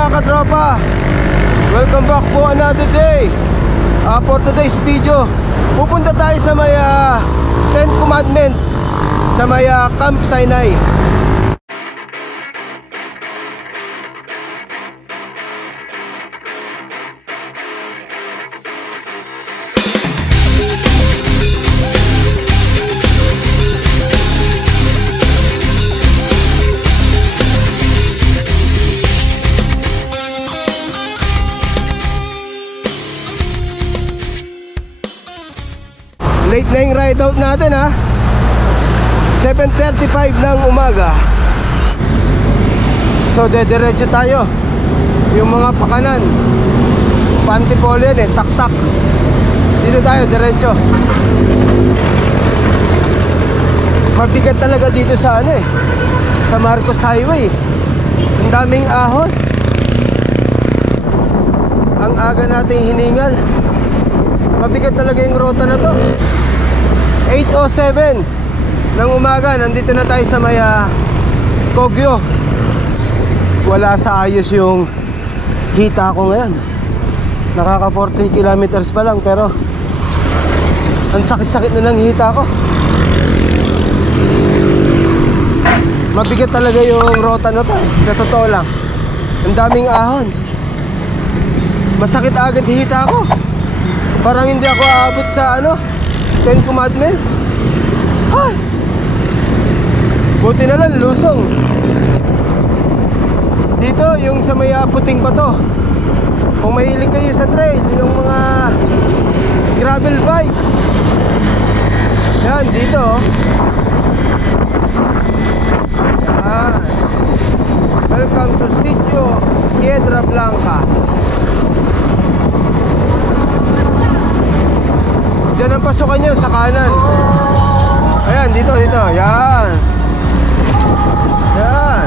mga katropa, welcome back po another day. For today's video, pupunta tayo sa may 10 Commandments sa may Camp Sinai. Late na yung ride out natin 7:35 ng umaga. So dediretso tayo. Yung mga pakanan Pantipolo yan tak-tak. Dito tayo diretso. Mabigat talaga dito sa sa Marcos Highway. Ang daming ahon. Ang aga nating hiningal. Mabigat talaga yung rota na to. 8:07 ng umaga, nandito na tayo sa may Kogyo. Wala sa ayos yung hita ko ngayon. Nakaka 14 kilometers pa lang, pero ang sakit-sakit na ng hita ko. Mabigat talaga yung rota na to, sa totoo lang. Ang daming ahon. Masakit agad hita ko. Parang hindi ako aabot sa 10 Commandments. Ay! Buti na lang, lusong. Dito, yung sa may puting bato. Kung mahilig kayo sa trail, yung mga gravel bike. Yan, dito. Yan. Welcome to Sitio Piedra Blanca. Diyan ang pasukan niya sa kanan. Ayan, dito. Yan. Yan.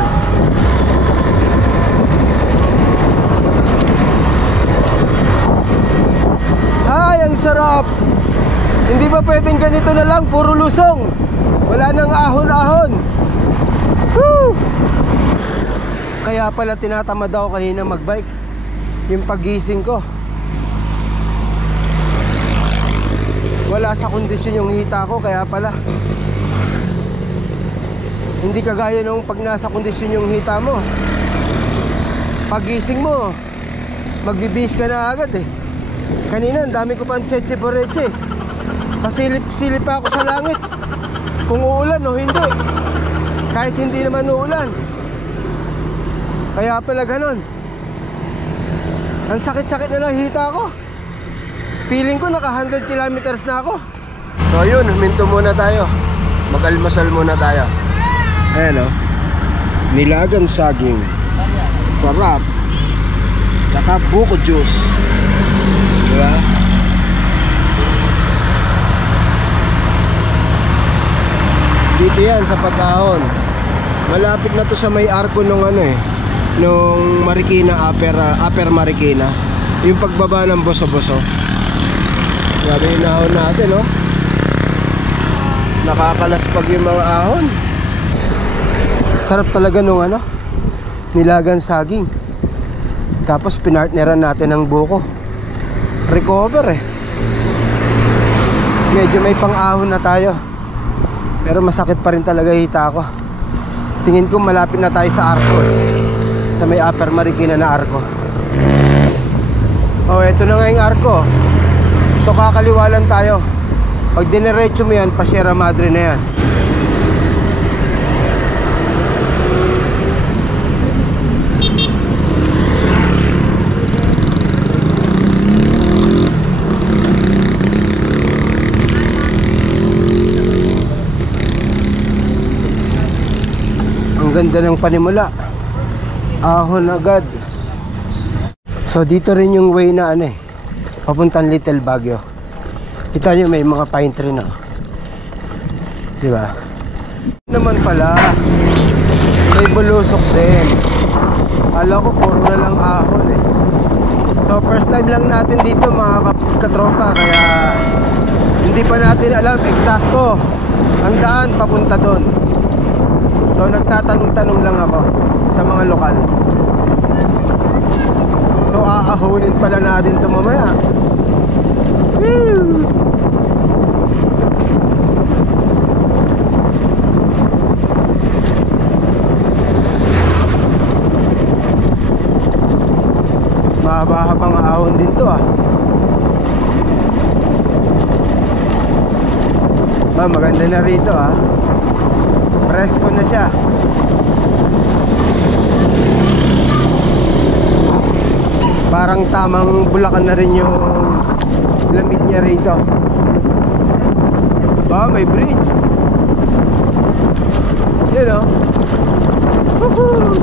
Ay, ang sarap. Hindi ba pwedeng ganito na lang? Puro lusong. Wala nang ahon-ahon. Woo! Kaya pala tinatamad ako kanina magbike. Yung paggising ko, wala sa kondisyon yung hita ko, kaya pala. Hindi kagaya nung pag nasa kondisyon yung hita mo. Pagising mo, magbibihis ka na agad Kanina, ang dami ko pang cheche poreche. Pasilip-silip pa ako sa langit kung uulan o hindi. Kahit hindi naman uulan. Kaya pala ganon. Ang sakit-sakit na lang hita ko. Feeling ko naka 100 kilometers na ako. So ayun, huminto muna tayo. Mag-almasal muna tayo. Ayan nilagang saging. Sarap. Tsaka buko juice. Diba? Dito yan sa pagkahon. Malapit na to sa may arko nung nung Marikina, Upper Marikina. Yung pagbaba ng Boso-Boso. Grabe yung ahon natin nakakalaspag yung mga ahon. Sarap talaga nung nilagang saging. Tapos pinartneran natin ng buko. Recover Medyo may pang-ahon na tayo, pero masakit pa rin talaga hita ko. Tingin ko malapit na tayo sa arko sa may Upper Marikina na arko. Eto na nga yung arko. So kakaliwa lang tayo. Pag dinerecho mo yan, pa Sierra Madre na yan. Ang ganda ng panimula. Ahon agad. So dito rin yung way na papuntang Little Baguio. Kita nyo may mga pine tree diba? Naman pala may bulusok din. Akala ko puro na lang ahon So first time lang natin dito mga katropa, kaya hindi pa natin alam eksakto ang daan papunta doon. So nagtatanong-tanong lang ako sa mga lokal. So aahunin pala natin ito mamaya. Woo! Mahaba-habang ahon din to ah. Maganda na rito ah. Presko na siya. Parang tamang Bulacan na rin yung lamig niya rito. May bridge. Yun o. Woohoo!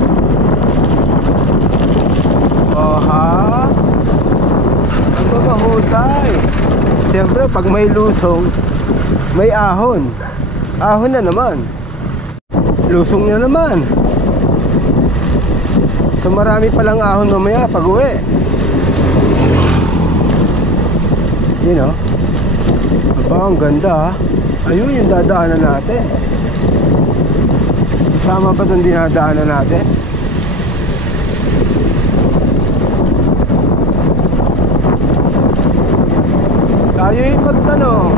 Oha! Ang mahusay. Siyempre pag may lusong, may ahon. Ahon na naman. Lusong na naman. So marami palang ahon mamaya pag uwi. You know. Aba, ang ganda. Ayun yung dadaanan natin. Tama ba itong dinadaanan natin? Tayo'y magtanong.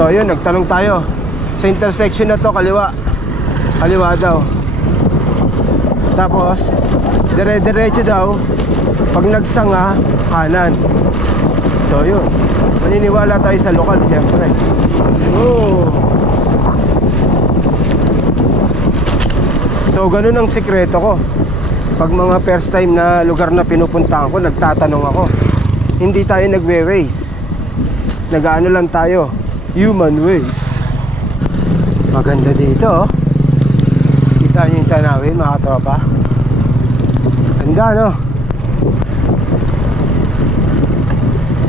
So yun, nagtanong tayo. Sa intersection na to, kaliwa. Kaliwa daw. Tapos dire-diretso daw. Pag nagsanga, kanan. So yun, maniniwala tayo sa lokal, siyempre. So ganun ang sikreto ko. Pag mga first time na lugar na pinupuntahan ko, nagtatanong ako. Hindi tayo nagwe-waste. Nag-ano lang tayo, human waste. Maganda dito oh. Kita nyo yung tanawin mga tropa. Ganda no.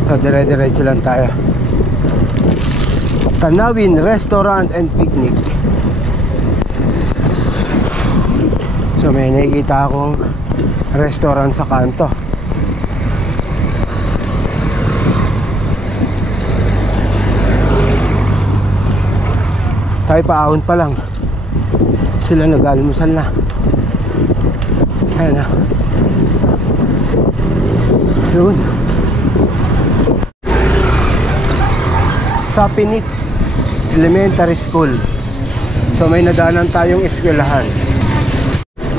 So dire-diretso lang tayo. Tanawin Restaurant and Picnic. So may nakikita akong restaurant sa kanto. Tayo paahon pa lang. Sila nag-almusal na. Ayan na. Yun. Sapinit Elementary School. So may nadaanan tayong eskwelahan.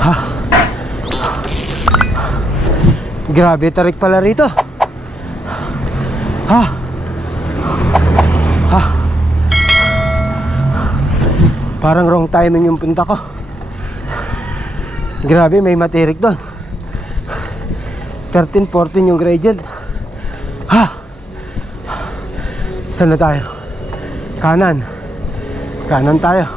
Ha? Grabe tarik pala rito. Ha? Ha? Parang wrong timing yung punta ko. Grabe, may matirik doon. 13, 14 yung gradient. Ha? Saan na tayo? Kanan. Kanan tayo.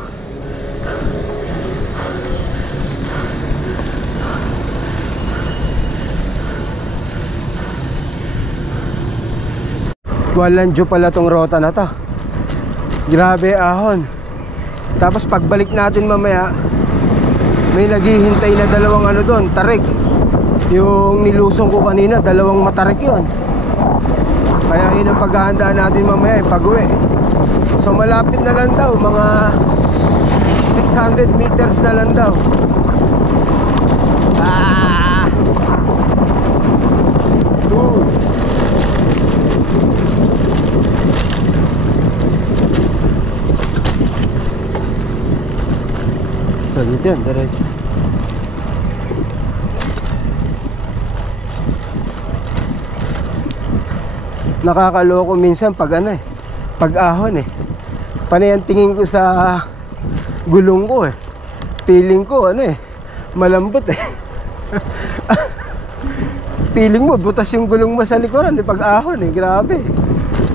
Walandyo pala tong rota na to. Grabe ahon. Tapos pagbalik natin mamaya, may naghihintay na dalawang ano doon, tarik. Yung nilusong ko kanina, dalawang matarik yun. Kaya yun ang paghahandaan natin mamaya, pag-uwi. So malapit na lang daw, mga 600 meters na lang daw. So dito yun, diretso. Nakakaloko minsan pag ano pag ahon panay ang tingin ko sa gulong ko feeling ko malambot feeling mo butas yung gulong mo sa likuran pag ahon grabe.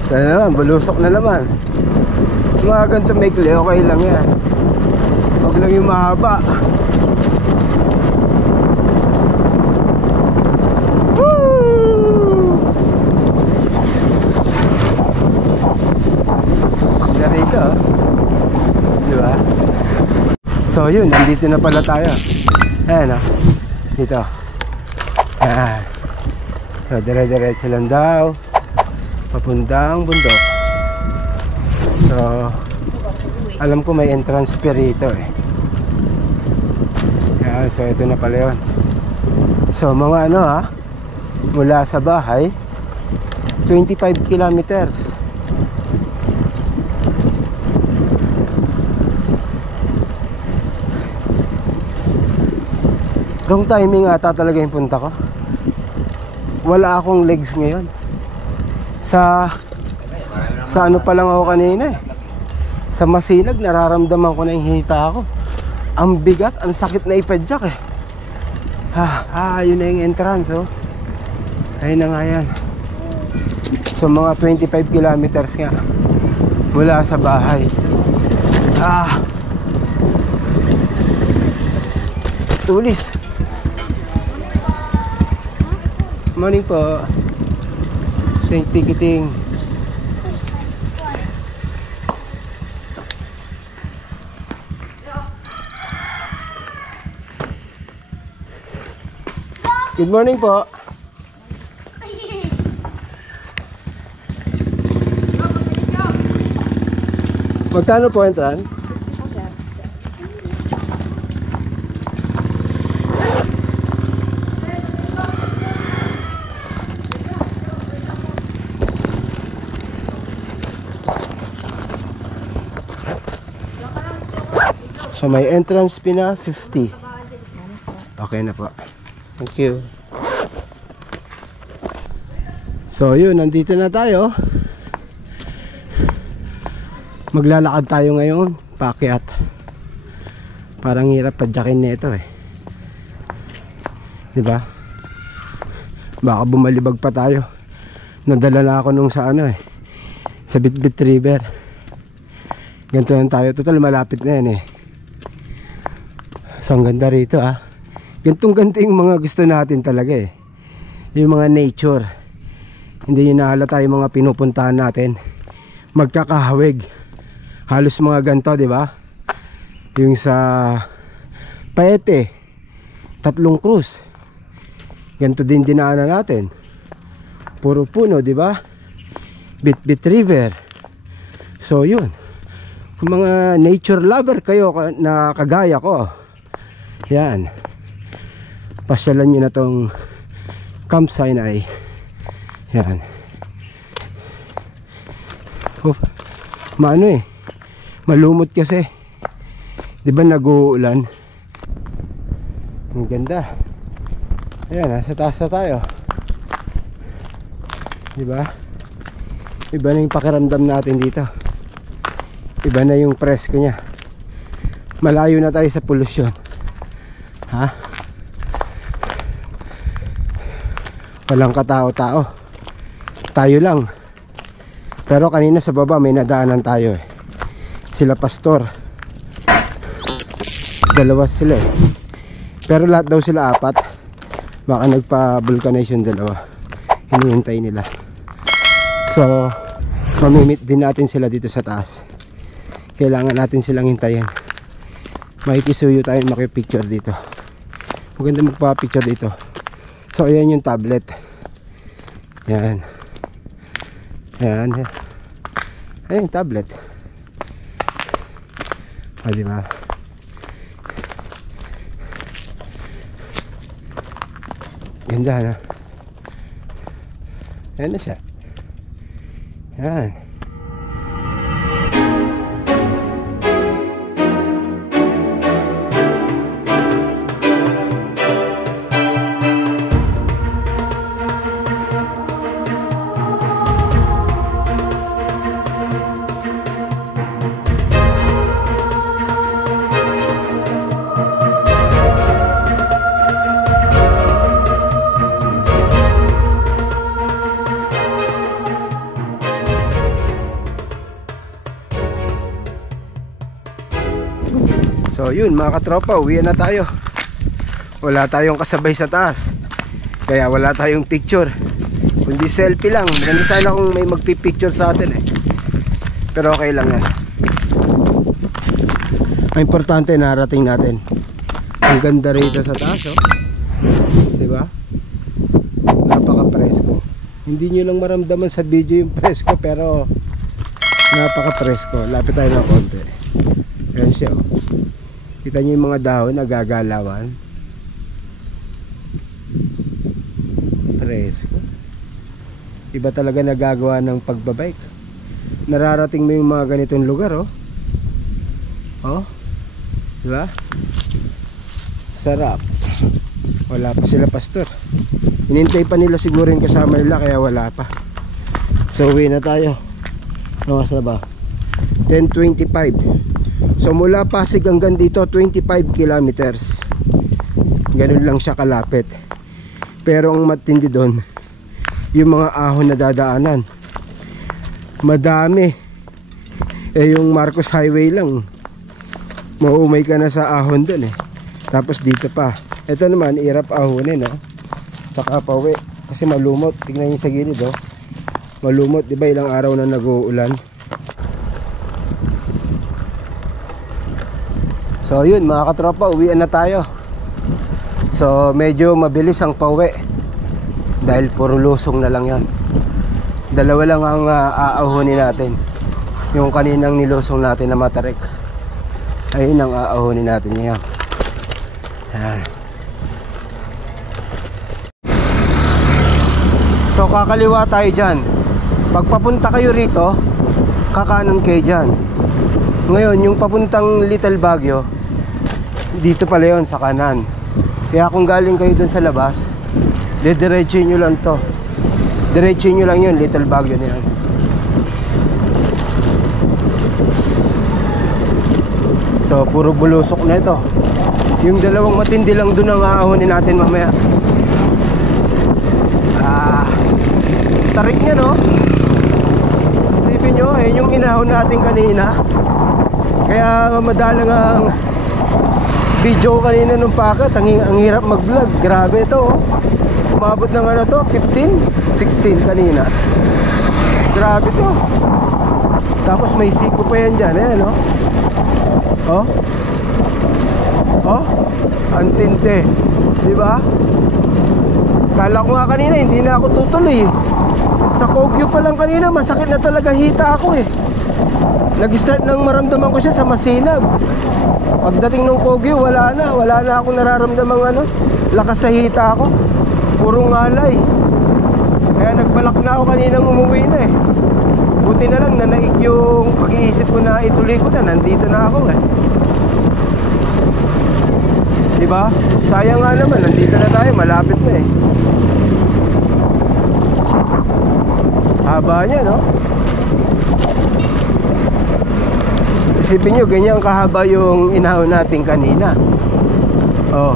Sana naman, bulusok na naman. Mga ganito maikli, okay lang yan. Huwag lang yung mahaba. Ganda rito. So yun, nandito na pala tayo. Ayan o, dito. Ayan. So dire-diretso lang daw papuntang bundok. So alam ko may entrance fee rito eh. Ayan, so ito na pala yun. So mga ano ha, mula sa bahay 25 kilometers. Wrong timing ata talaga yung punta ko. Wala akong legs ngayon. Sa ano pa lang ako kanina eh. Sa Masinag nararamdaman ko na yung hita ako. Ang bigat, ang sakit na ipadyak eh. Yun na yung entrance oh. Ayun na nga yan. So mga 25 kilometers nga mula sa bahay. Tulis. Morning po. Ticketing. Good morning po. Magkano po entran? So may entrance fee na 50. Okay na po. Thank you. So yun, nandito na tayo. Maglalakad tayo ngayon, paakyat. Parang hirap padyakin nito eh. 'Di ba? Baka bumalibag pa tayo. Nadala na ako nung sa ano eh, sa Bitbit River. Ganito lang tayo, total malapit na yan eh. So ang ganda rito ah. Ganto yung mga gusto natin talaga eh. Yung mga nature. Hindi nyo nahalata yung mga pinupuntahan natin. Magkakahawig. Halos mga ganto, di ba? Yung sa Paete, 3 cruise. Ganto din dinaanan natin. Puro puno, di ba? Bitbit River. So yun. Kung mga nature lover kayo na kagaya ko, yan, pasyalan nyo na tong Camp Sinai. Yan. Maano eh, malumot kasi, di ba nag-uulan. Ang ganda. Ayan, nasa taas na tayo, di ba? Iba na yung pakiramdam natin dito. Iba na yung presko nya. Malayo na tayo sa polusyon. Ha? Walang katao-tao. Tayo lang. Pero kanina sa baba may nadaanan tayo eh. Sila pastor. 2 sila eh. Pero lahat daw sila 4. Baka nagpa-vulcanize yung 2. Hinihintay nila. So mamimit din natin sila dito sa taas. Kailangan natin silang hintayin. Makikisuyo tayo, makipicture dito. Maganda magpa-picture dito. So ayan yung tablet. Yan. Ayan. Ayan yung tablet. Diba? Ganda na. Ayan na siya. Yan. So yun mga katropa, uwi na tayo. Wala tayong kasabay sa taas, kaya wala tayong picture, kundi selfie lang. Maganda sana kung may magpipicture sa atin eh. Pero okay lang yan. Ang importante narating natin. Ang ganda rito sa taas, oh. Diba? Napaka-presko. Hindi nyo lang maramdaman sa video yung presko, pero napaka-presko. Lapit tayo ng konti. Ayan siya, oh. Kita nyo yung mga dahon na gagalawan. Presko. Iba talaga nagagawa ng pagbabike. Nararating mo yung mga ganitong lugar, oh. Oh, diba? Sarap. Wala pa sila, pastor. Inintay pa nila siguro yung kasama nila, kaya wala pa. So uwi na tayo. Nawas na ba? 10:25. So mula Pasig hanggang dito 25 kilometers. Ganun lang siya kalapit. Pero ang matindi doon, yung mga ahon na dadaanan, madami. Eh yung Marcos Highway lang, mauumay ka na sa ahon doon eh. Tapos dito pa. Ito naman, irap ahonin, no? Saka pauwi. Kasi malumot. Tignan nyo sa gilid, oh. Malumot, diba ilang araw na nag-uulan. So yun, mga katropa, uwian na tayo. So medyo mabilis ang pauwi, dahil puro lusong na lang yan. Dalawa lang ang aahunin natin. Yung kaninang nilusong natin na Matarik, ayun ang aahunin natin ngayon. Yan. So kakaliwa tayo dyan. Pagpapunta kayo rito, kakanan kayo dyan. Ngayon yung papuntang Little Baguio, dito pala yun sa kanan. Kaya kung galing kayo dun sa labas, diretso nyo lang to. Diretso nyo lang yun, Little Baguio na yan. So puro bulusok na ito. Yung dalawang matindi lang dun ang aahonin natin mamaya. Tarik niya, no? Isipin nyo, eh, yung inahon natin kanina. Kaya madalang ang video kanina nung packet. Ang hirap mag-vlog. Grabe ito, oh. Umabot ng ano to, 15, 16 kanina. Grabe to. Tapos may siko pa yan dyan, eh, no? Oh, oh, antinte, di ba? Kala ko nga kanina hindi na ako tutuloy. Sa Kogyo pa lang kanina masakit na talaga hita ako eh. Nag-start nang maramdaman ko siya sa Masinag. Pagdating ng Kogyo wala na akong nararamdamang ano, lakas sa hita ako. Puro ngalay. Kaya nagbalak na ako kaninang umuwi na eh. Buti na lang na naig yung pag-iisip ko na ituloy ko na, nandito na ako eh. Diba? Sayang nga naman, nandito na tayo, malapit na eh. Haba niya, no? Isipin nyo, ganyan kahaba yung inahon natin kanina. Oh.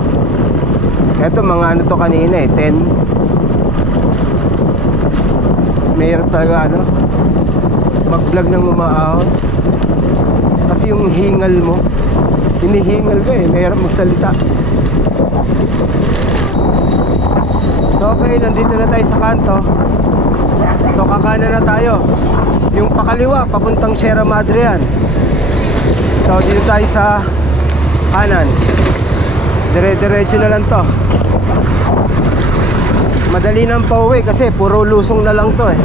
Eto mga ano to kanina eh, 10. Mayroon talaga ano, mag-vlog ng umaahon. Kasi yung hingal mo, hinihingal ka eh, mayroon magsalita. So okay, nandito na tayo sa kanto. So kakanan na tayo. Yung pakaliwa, papuntang Sierra Madre yan. So dito tayo sa kanan. Dire-diretso na lang to. Madali nang pauwi kasi puro lusong na lang to eh.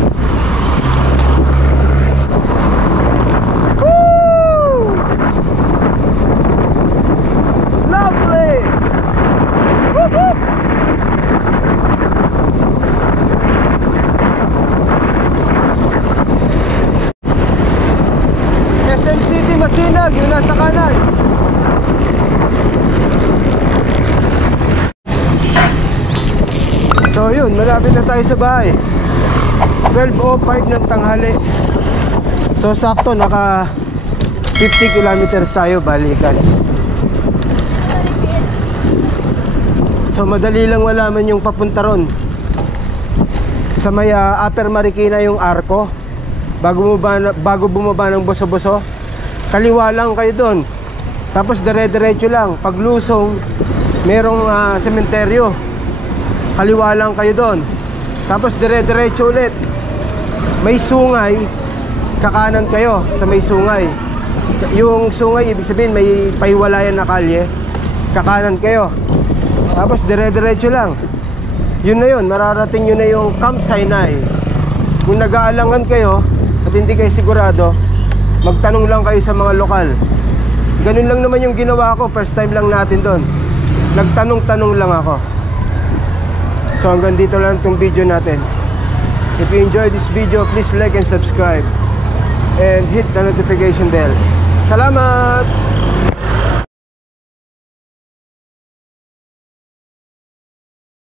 Woo! Lovely! Woop woop! SM City Masinag, yung nasa kanan. So yun, malapit na tayo sa bahay. 12:05 ng tanghali. So sakto, naka 50 kilometers tayo balikan. So madali lang malaman yung papunta ron. Sa may Upper Marikina yung Arco. Bago bumaba ng Boso-Boso, kaliwa lang kayo doon. Tapos dire-diretso lang. Paglusong, merong sementeryo. Kaliwa lang kayo doon. Tapos dire-diretso ulit. May sungay, kakanan kayo sa may sungay. Yung sungay, ibig sabihin may pahiwalayan na kalye. Kakanan kayo. Tapos dire-diretso lang. Yun na yun, mararating nyo na yung Camp Sinai. Kung nag-aalangan kayo at hindi kayo sigurado, magtanong lang kayo sa mga lokal. Ganun lang naman yung ginawa ko, first time lang natin doon. Nagtanong-tanong lang ako. So hanggang dito lang itong video natin. If you enjoyed this video, please like and subscribe and hit the notification bell. Salamat!